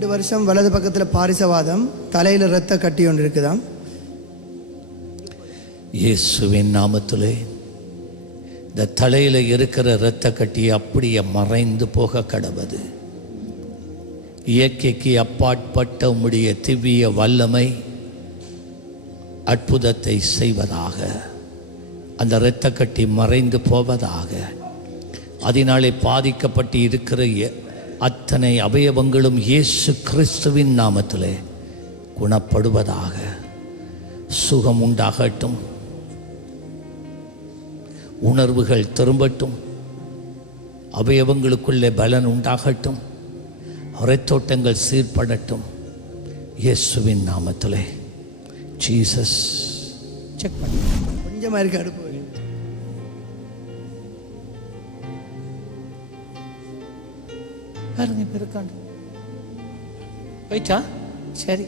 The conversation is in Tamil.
2 வருஷம் வலது பக்கத்தில் பாரிசவாதம், தலையில் இரத்த கட்டி ஒன்று இருக்குதாம். இயேசுவின் நாமத்திலே இந்த தலையில் இருக்கிற இரத்த கட்டி அப்படியே மறைந்து போக கடவது. இயற்கைக்கு அப்பாற்பட்ட உம்முடைய திவ்ய வல்லமை அற்புதத்தை செய்வதாக. அந்த இரத்த கட்டி மறைந்து போவதாக. அதனாலே பாதிக்கப்பட்டு இருக்கிற அத்தனை அவயவங்களும் இயேசு கிறிஸ்துவின் நாமத்திலே குணப்படுவதாக. சுகம் உண்டாகட்டும், உணர்வுகள் திரும்பட்டும், அவயவங்களுக்குள்ளே பலன் உண்டாகட்டும், இரத்தோட்டங்கள் சீர்படட்டும் இயேசுவின் நாமத்திலே. ஜீசஸ். செக் பண்ணி கொஞ்சமாக இருக்கு அடுப்பு. பாருங்க, இப்போ இருக்காண்டு போயிட்டா. சரி.